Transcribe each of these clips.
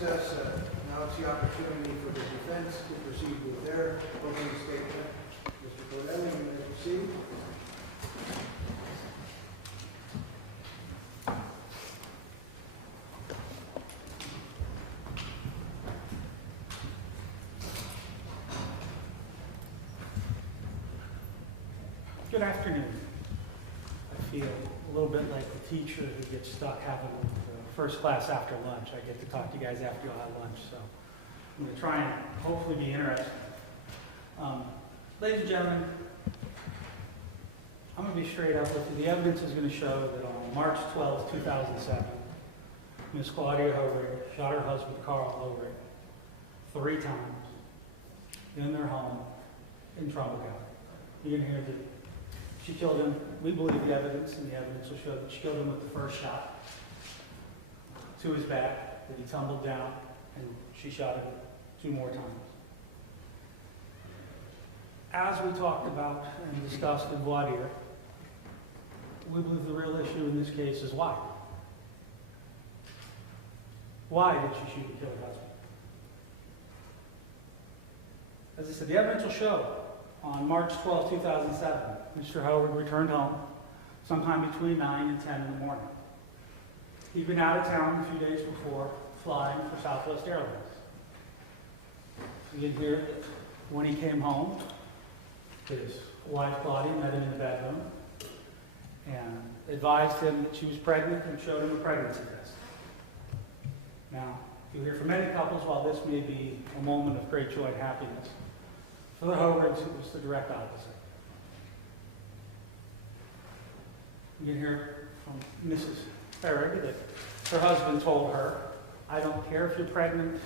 recess. Now it's the opportunity for the defense to proceed with their opening statement. Mr. Claudia, you may proceed. Good afternoon. I feel a little bit like the teacher who gets stuck having first class after lunch. I get to talk to you guys after you all have lunch, so I'm going to try and hopefully be interesting. Ladies and gentlemen, I'm going to be straight up with you. The evidence is going to show that on March 12, 2007, Ms. Claudia Hoerig shot her husband, Carl Hoerig, 3 times in their home in Trumbull County. You can hear that she killed him. We believe the evidence, and the evidence will show that she killed him with the first shot to his back, that he tumbled down, and she shot him 2 more times. As we talked about and discussed in voir dire, we believe the real issue in this case is why. Why did she shoot and kill her husband? As I said, the evidence will show on March 12, 2007, Mr. Hoerig returned home sometime between 9 and 10 in the morning. He'd been out of town a few days before, flying for Southwest Airlines. You can hear that when he came home, his wife Claudia met him in the bedroom and advised him that she was pregnant and showed him a pregnancy test. Now, you'll hear from many couples, while this may be a moment of great joy and happiness, for the Hoerigs, it was the direct opposite. You can hear from Mrs. Hoerig that her husband told her, "I don't care if you're pregnant,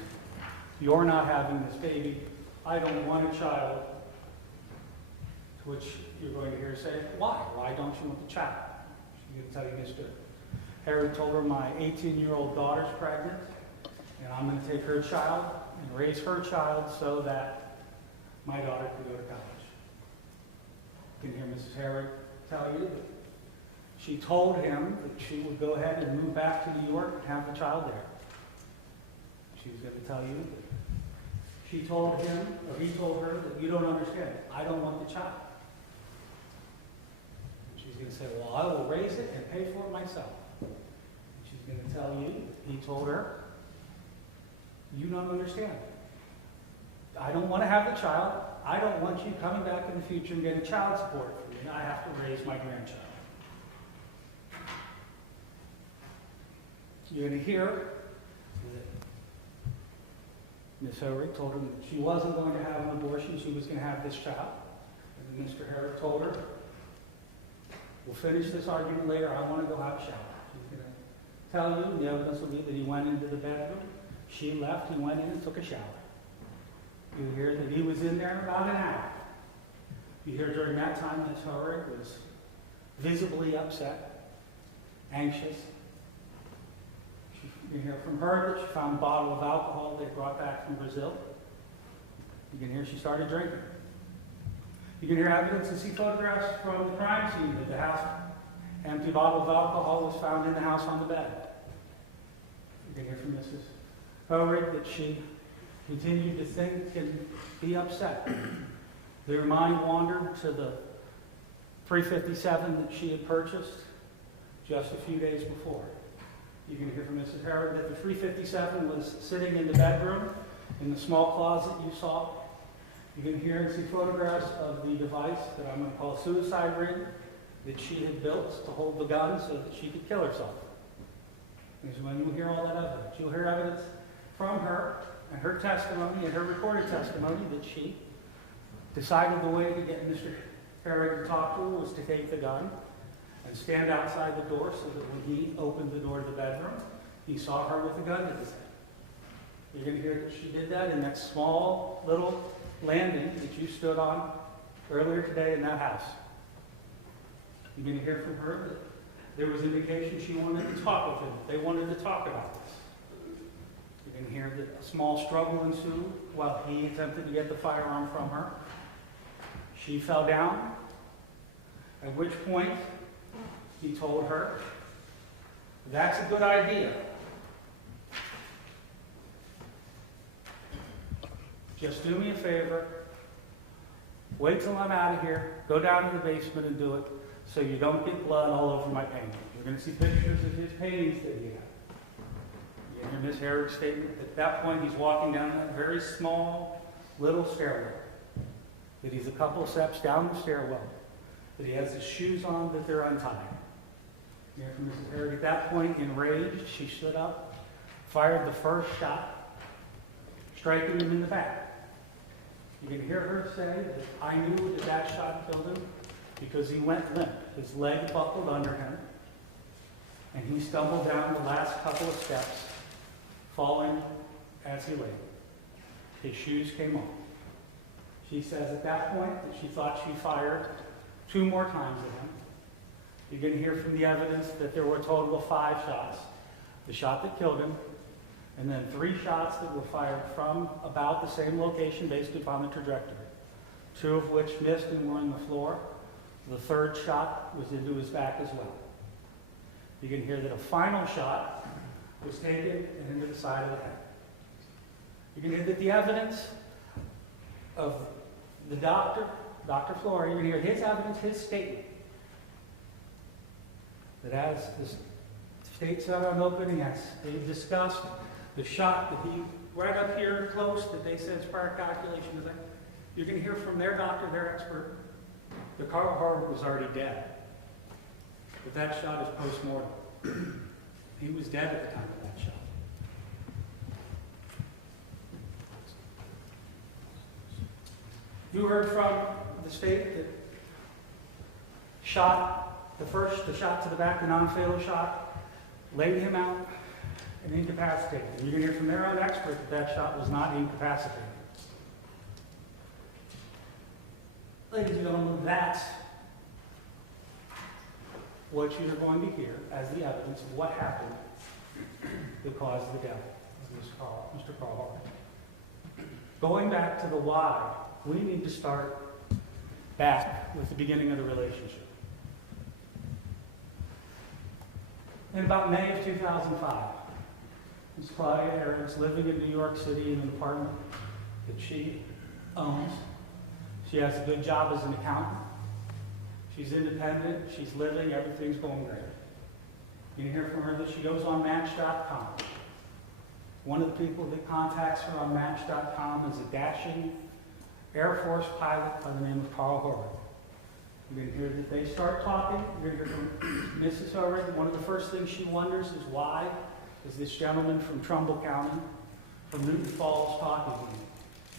you're not having this baby, I don't want a child." To which you're going to hear her say, "Why? Why don't you want the child?" She's going to tell you Mr. Hoerig told her, "My 18-year-old daughter's pregnant, and I'm going to take her child and raise her child so that my daughter could go to college." You can hear Mrs. Hoerig tell you that she told him that she would go ahead and move back to New York and have the child there. She's going to tell you that she told him, or he told her, that "You don't understand. I don't want the child." She's going to say, "Well, I will raise it and pay for it myself." She's going to tell you that he told her, "You don't understand. I don't want to have the child. I don't want you coming back in the future and getting child support for me. I have to raise my grandchild." You're going to hear that Ms. Hoerig told him that she wasn't going to have an abortion, she was going to have this child. And Mr. Hoerig told her, "We'll finish this argument later, I want to go have a shower." She's going to tell you, the evidence will be that he went into the bedroom, she left, he went in and took a shower. You hear that he was in there about an hour. You hear during that time that Hoerig was visibly upset, anxious. You can hear from her that she found a bottle of alcohol they brought back from Brazil. You can hear she started drinking. You can hear evidence and see photographs from the crime scene that the house, empty bottle of alcohol was found in the house on the bed. You can hear from Mrs. Hoerig that she continued to think and be upset. Their mind wandered to the 357 that she had purchased just a few days before. You can hear from Mrs. Hoerig that the 357 was sitting in the bedroom in the small closet you saw. You can hear and see photographs of the device that I'm going to call a suicide ring that she had built to hold the gun so that she could kill herself. Because when you hear all that evidence, you'll hear evidence from her and her testimony and her recorded testimony that she decided the way to get Mr. Hoerig to talk to her was to take the gun and stand outside the door so that when he opened the door to the bedroom, he saw her with a gun in his hand. You're going to hear that she did that in that small little landing that you stood on earlier today in that house. You're going to hear from her that there was indication she wanted to talk with him. They wanted to talk about this. You can hear that a small struggle ensued while he attempted to get the firearm from her. She fell down, at which point he told her, "That's a good idea. just do me a favor, wait till I'm out of here, go down to the basement and do it so you don't get blood all over my paintings. You're going to see pictures of his paintings that he had. You hear Ms. Hoerig's statement. At that point, he's walking down that very small little stairwell. That he's a couple of steps down the stairwell. That he has his shoes on, that they're untied. You hear from Mrs. Hoerig. At that point, enraged, she stood up, fired the first shot, striking him in the back. You can hear her say that I knew that that shot killed him because he went limp. His leg buckled under him, and he stumbled down the last couple of steps, falling as he lay. His shoes came off. She says at that point that she thought she fired 2 more times at him. You can hear from the evidence that there were a total of 5 shots. The shot that killed him, and then 3 shots that were fired from about the same location based upon the trajectory. 2 of which missed and were on the floor. The 3rd shot was into his back as well. You can hear that a final shot was taken and into the side of the head. You can hear that the evidence of the doctor, Dr. Flora, you can hear his evidence, his statement, that as the state said on opening, as they discussed the shot that he, right up here close, that they said is prior calculation, is that you can hear from their doctor, their expert, that Carl Hoerig was already dead. But that shot is post-mortem. He was dead at the time of that shot. You heard from the state that shot, the shot to the back, the non-fatal shot, laid him out and incapacitated. And you can hear from their own expert that that shot was not incapacitated. Ladies and gentlemen, that's what you're going to hear as the evidence of what happened that caused the death of Mr. Carl Hoerig. Going back to the why, we need to start back with the beginning of the relationship. In about May of 2005, Ms. Claudia Hoerig's living in New York City in an apartment that she owns. She has a good job as an accountant. She's independent, she's living, everything's going great. You can hear from her that she goes on Match.com. One of the people that contacts her on Match.com is a dashing Air Force pilot by the name of Carl Hoerig. You can hear that they start talking. You're going to hear from Mrs. Hoerig. One of the first things she wonders is why is this gentleman from Trumbull County, from Newton Falls, talking to me?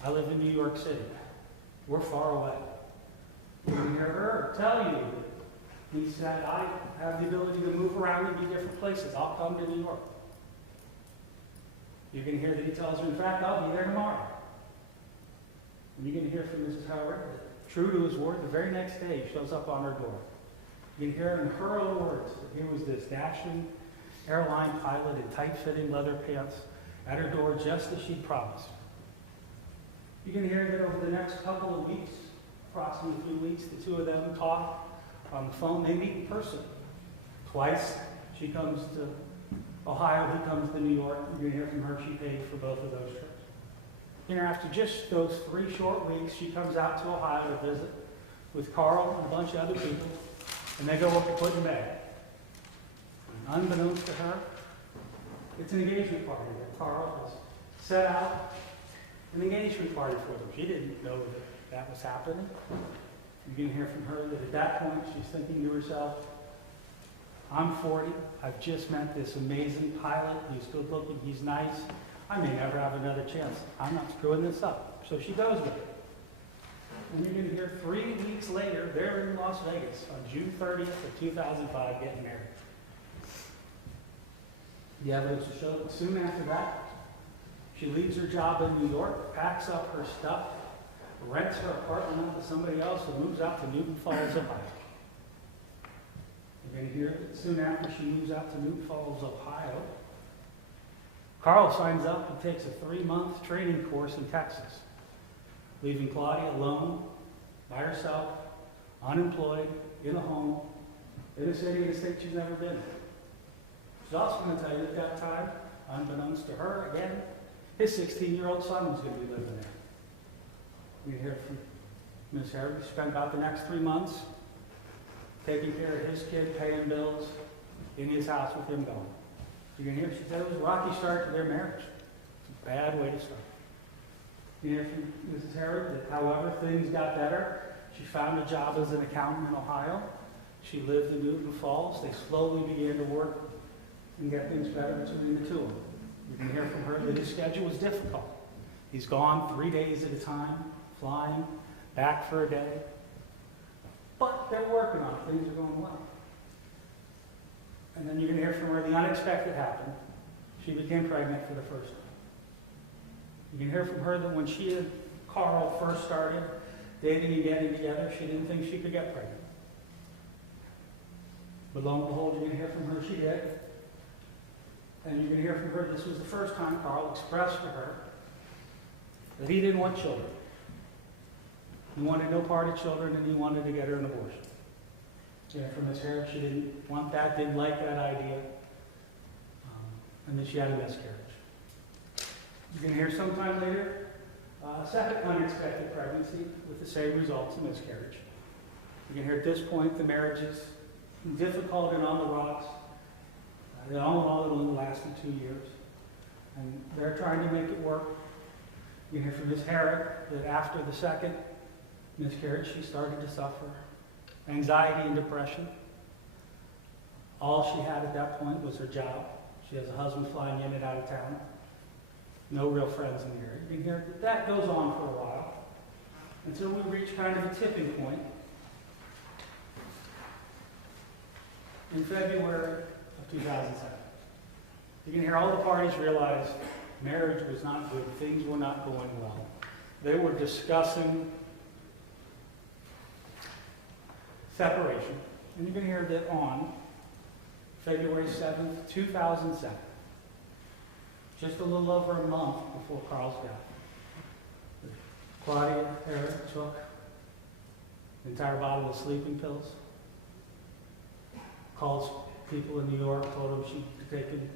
I live in New York City. We're far away. You can hear her tell you that he said, I have the ability to move around and be different places. I'll come to New York. You can hear that he tells her, in fact, I'll be there tomorrow. And you can hear from Mrs. Hoerig that, true to his word, the very next day he shows up on her door. You can hear in her own words that here was this dashing airline pilot in tight-fitting leather pants at her door just as she'd promised. You can hear that over the next couple of weeks, approximately 3 weeks, the two of them talk on the phone. They meet in person. Twice she comes to Ohio, he comes to New York. You're going to hear from her, she paid for both of those trips. You know, after just those 3 short weeks, she comes out to Ohio to visit with Carl and a bunch of other people, and they go up to put in bed. And unbeknownst to her, it's an engagement party that Carl has set out an engagement party for them. She didn't know that that was happening. You can hear from her that at that point she's thinking to herself, I'm 40, I've just met this amazing pilot, he's good looking, he's nice, I may never have another chance. I'm not screwing this up. So she goes with it. And you're going to hear 3 weeks later, they're in Las Vegas on June 30th of 2005 getting married. The evidence will show that soon after that, she leaves her job in New York, packs up her stuff, rents her apartment out to somebody else, and moves out to Newton Falls, Ohio. You're going to hear that soon after she moves out to Newton Falls, Ohio, Carl signs up and takes a 3-month training course in Texas, leaving Claudia alone, by herself, unemployed, in a home, in a city in a state she's never been in. She's also going to tell you at that time, unbeknownst to her, again, his 16-year-old son was going to be living there. You hear from Ms. Hoerig. She spent about the next 3 months taking care of his kid, paying bills, in his house with him gone. You can hear she said it was a rocky start to their marriage. It's a bad way to start. You hear from Mrs. Hoerig that however things got better, she found a job as an accountant in Ohio. She lived in Newton Falls. They slowly began to work and get things better between the two of them. You can hear from her that his schedule was difficult. He's gone 3 days at a time, flying, back for a day. But they're working on it. Things are going well. And then you're going to hear from her the unexpected happened. She became pregnant for the first time. You can hear from her that when she and Carl first started dating and getting together, she didn't think she could get pregnant. But lo and behold, you're going to hear from her she did. And you're going to hear from her this was the first time Carl expressed to her that he didn't want children. He wanted no part of children, and he wanted to get her an abortion. Yeah, from Ms. Hoerig, she didn't want that, didn't like that idea, and then she had a miscarriage. You're going to hear sometime later a second unexpected pregnancy with the same results, a miscarriage. You can hear at this point the marriage is difficult and on the rocks. All in all, it only lasted 2 years, and they're trying to make it work. You can hear from Ms. Hoerig that after the second miscarriage, she started to suffer anxiety and depression. All she had at that point was her job. She has a husband flying in and out of town. No real friends in the area. You can hear that goes on for a while until we reach kind of a tipping point in February of 2007. You can hear all the parties realize marriage was not good. Things were not going well. They were discussing separation. And you can hear that on February 7th, 2007, just a little over a month before Carl's death, Claudia Hoerig took an entire bottle of sleeping pills, called people in New York, told them she'd taken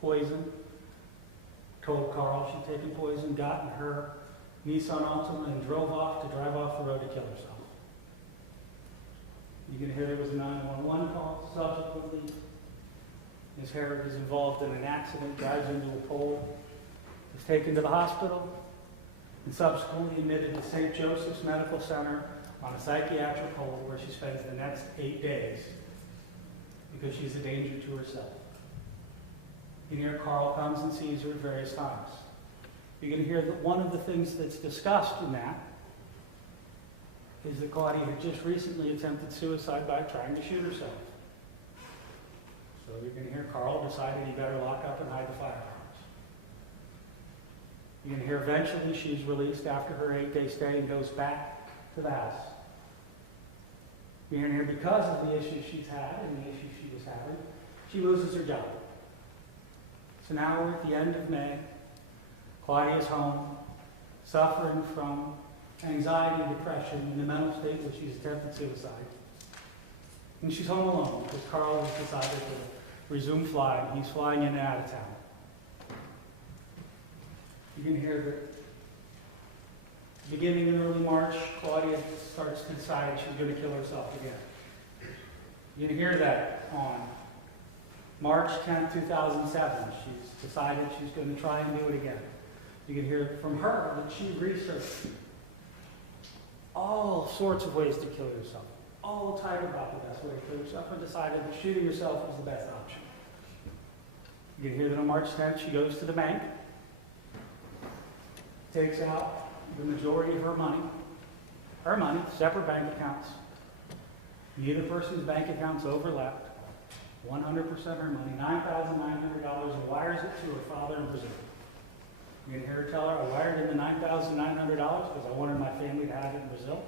poison, told Carl she'd taken poison, got in her Nissan Altima and drove off the road to kill herself. You can hear there was a 911 call. Subsequently, Ms. Hoerig is involved in an accident, drives into a pole, is taken to the hospital, and subsequently admitted to St. Joseph's Medical Center on a psychiatric hold where she spends the next 8 days because she's a danger to herself. You can hear Carl comes and sees her at various times. You're going to hear that one of the things that's discussed in that is that Claudia had just recently attempted suicide by trying to shoot herself. So you're going to hear Carl decided he better lock up and hide the firearms. You're going to hear eventually she's released after her 8-day stay and goes back to the house. You're going to hear because of the issues she's had and the issues she was having, she loses her job. So now we're at the end of May. Claudia's home, suffering from anxiety, depression, in the mental state where she's attempted suicide. And she's home alone because Carl has decided to resume flying. He's flying in and out of town. You can hear that beginning in early March, Claudia starts to decide she's going to kill herself again. You can hear that on March 10, 2007. She's decided she's going to try and do it again. You can hear from her that she researched all sorts of ways to kill yourself, all type about the best way to kill yourself, and decided that shooting yourself was the best option. You can hear that on March 10th, she goes to the bank, takes out the majority of her money, separate bank accounts. Neither person's bank accounts overlapped. 100% her money, $9,900, and wires it to her father in Brazil. You can hear her tell her, I wired in the $9,900 because I wanted my family to have it in Brazil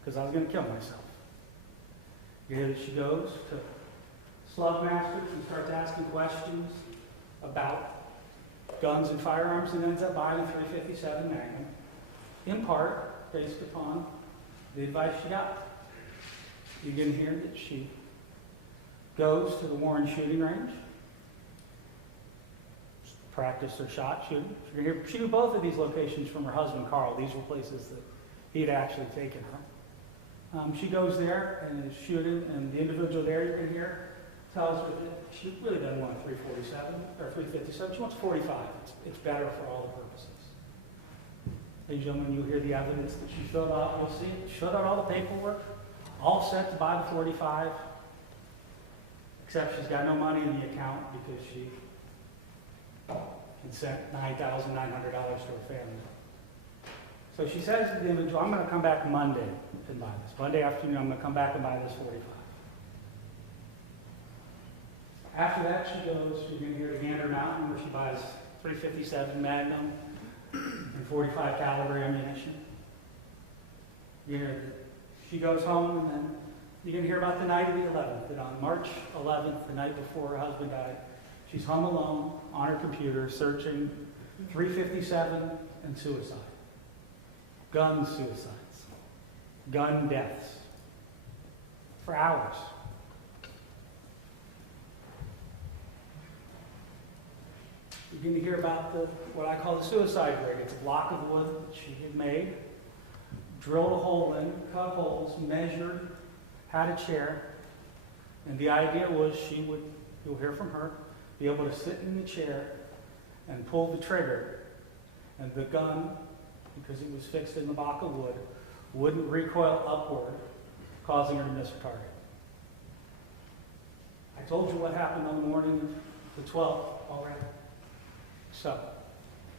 because I was going to kill myself. You hear that she goes to Slug Masters and starts asking questions about guns and firearms and ends up buying a .357 Magnum, in part based upon the advice she got. You can hear that she goes to the Warren shooting range, practice her shot shooting. She knew both of these locations from her husband, Carl. These were places that he'd actually taken her. She goes there and is shooting, and the individual there you can hear tells her that she really doesn't want a 347 or 357. She wants 45. It's better for all the purposes. Ladies and gentlemen, you'll hear the evidence that she filled out. You'll see she filled out all the paperwork, all set to buy the 45, except she's got no money in the account because she had sent $9,900 to her family. So she says to the individual, I'm going to come back Monday and buy this. Monday afternoon, I'm going to come back and buy this 45. After that, she goes, you're going to hear to Gander Mountain, where she buys 357 Magnum and 45 caliber ammunition. You hear that she goes home, and then you're going to hear about the night of the 11th, that on March 11th, the night before her husband died, she's home alone on her computer searching 357 and suicide. Gun suicides. Gun deaths. For hours. You're going to hear about what I call the suicide rig. It's a block of wood that she had made, drilled a hole in, cut holes, measured, had a chair, and the idea was she would, you'll hear from her, be able to sit in the chair and pull the trigger, and the gun, because it was fixed in the block of wood, wouldn't recoil upward, causing her to miss her target. I told you what happened on the morning of the 12th already. So,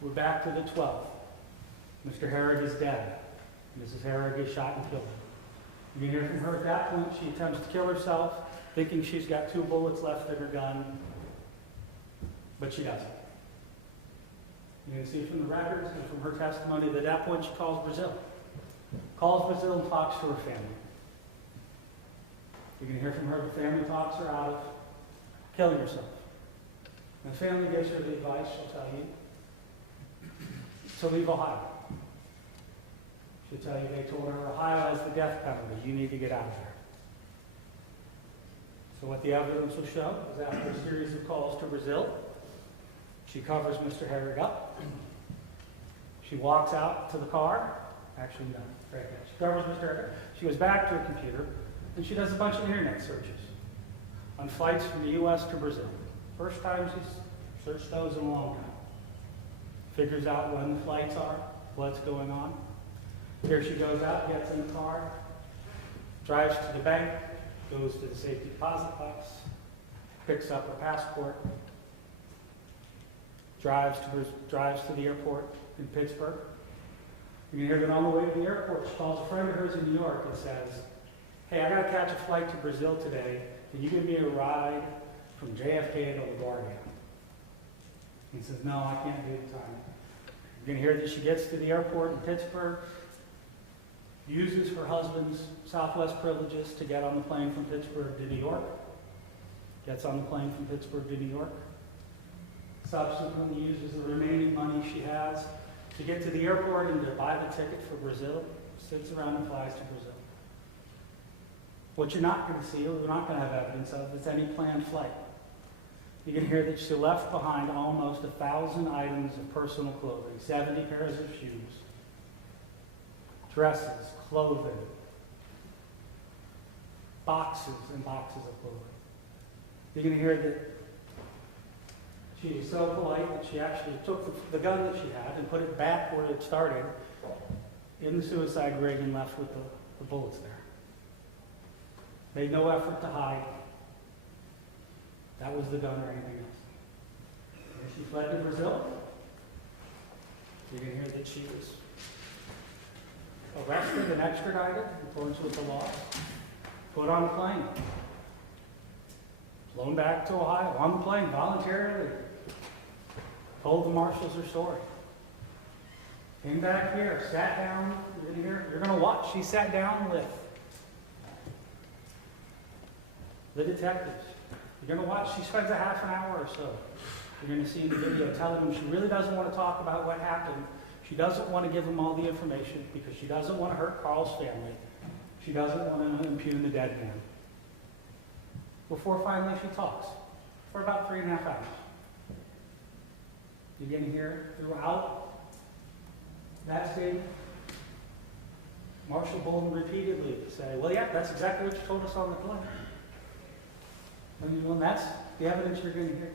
we're back to the 12th. Mr. Hoerig is dead. Mrs. Hoerig is shot and killed. You can hear from her at that point. She attempts to kill herself, thinking she's got 2 bullets left in her gun, but she doesn't. You can see from the records and from her testimony that at that point she calls Brazil. Calls Brazil and talks to her family. You can hear from her the family talks her out of killing herself. And the family gives her the advice, she'll tell you, to leave Ohio. She'll tell you they told her Ohio has the death penalty. You need to get out of there. So what the evidence will show is after a series of calls to Brazil, she covers Mr. Hoerig up. She walks out to the car. Actually, no, right now. She covers Mr. Hoerig. She goes back to her computer, and she does a bunch of internet searches on flights from the U.S. to Brazil. First time she's searched those in a long time. Figures out when the flights are, what's going on. Here she goes out, gets in the car, drives to the bank, goes to the safety deposit box, picks up her passport, drives to the airport in Pittsburgh. You can hear that on the way to the airport, she calls a friend of hers in New York and says, hey, I got to catch a flight to Brazil today. Can you give me a ride from JFK to LaGuardia? He says, no, I can't do the time. You're going to hear that she gets to the airport in Pittsburgh, uses her husband's Southwest privileges to get on the plane from Pittsburgh to New York, gets on the plane from Pittsburgh to New York, subsequently uses the remaining money she has to get to the airport and to buy the ticket for Brazil, sits around and flies to Brazil. What you're not going to see, or we're not going to have evidence of, is any planned flight. You can hear that she left behind almost 1,000 items of personal clothing, 70 pairs of shoes, dresses, clothing, boxes and boxes of clothing. You're going to hear that she is so polite that she actually took the gun that she had and put it back where it started in the suicide rig and left with the bullets there. Made no effort to hide. That was the gun or anything else. And she fled to Brazil. You can hear that she was arrested and extradited in accordance with the law, put on a plane, flown back to Ohio on the plane voluntarily, told the marshals her story. Came back here, sat down, you're going to watch. She sat down with the detectives. You're going to watch. She spends a half an hour or so. You're going to see in the video telling them she really doesn't want to talk about what happened. She doesn't want to give them all the information because she doesn't want to hurt Carl's family. She doesn't want to impugn the dead man. Before finally she talks for about 3.5 hours. You're going to hear throughout that statement Marshall Bolton repeatedly say, well, yeah, that's exactly what you told us on the plane. And that's the evidence you're going to hear.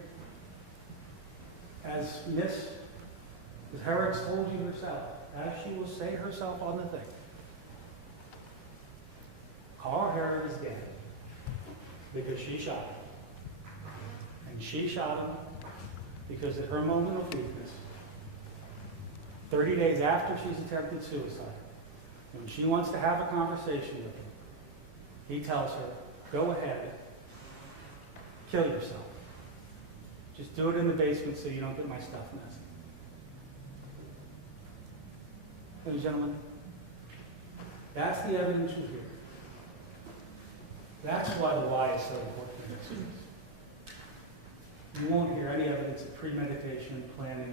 As Ms. Hoerig told you herself, as she will say herself on the thing, Carl Hoerig is dead because she shot him. And she shot him because at her moment of weakness, 30 days after she's attempted suicide, when she wants to have a conversation with him, he tells her, go ahead, kill yourself. Just do it in the basement so you don't get my stuff messy. Ladies and gentlemen, that's the evidence you hear. That's why the lie is so important in this case. You won't hear any evidence of premeditation, planning,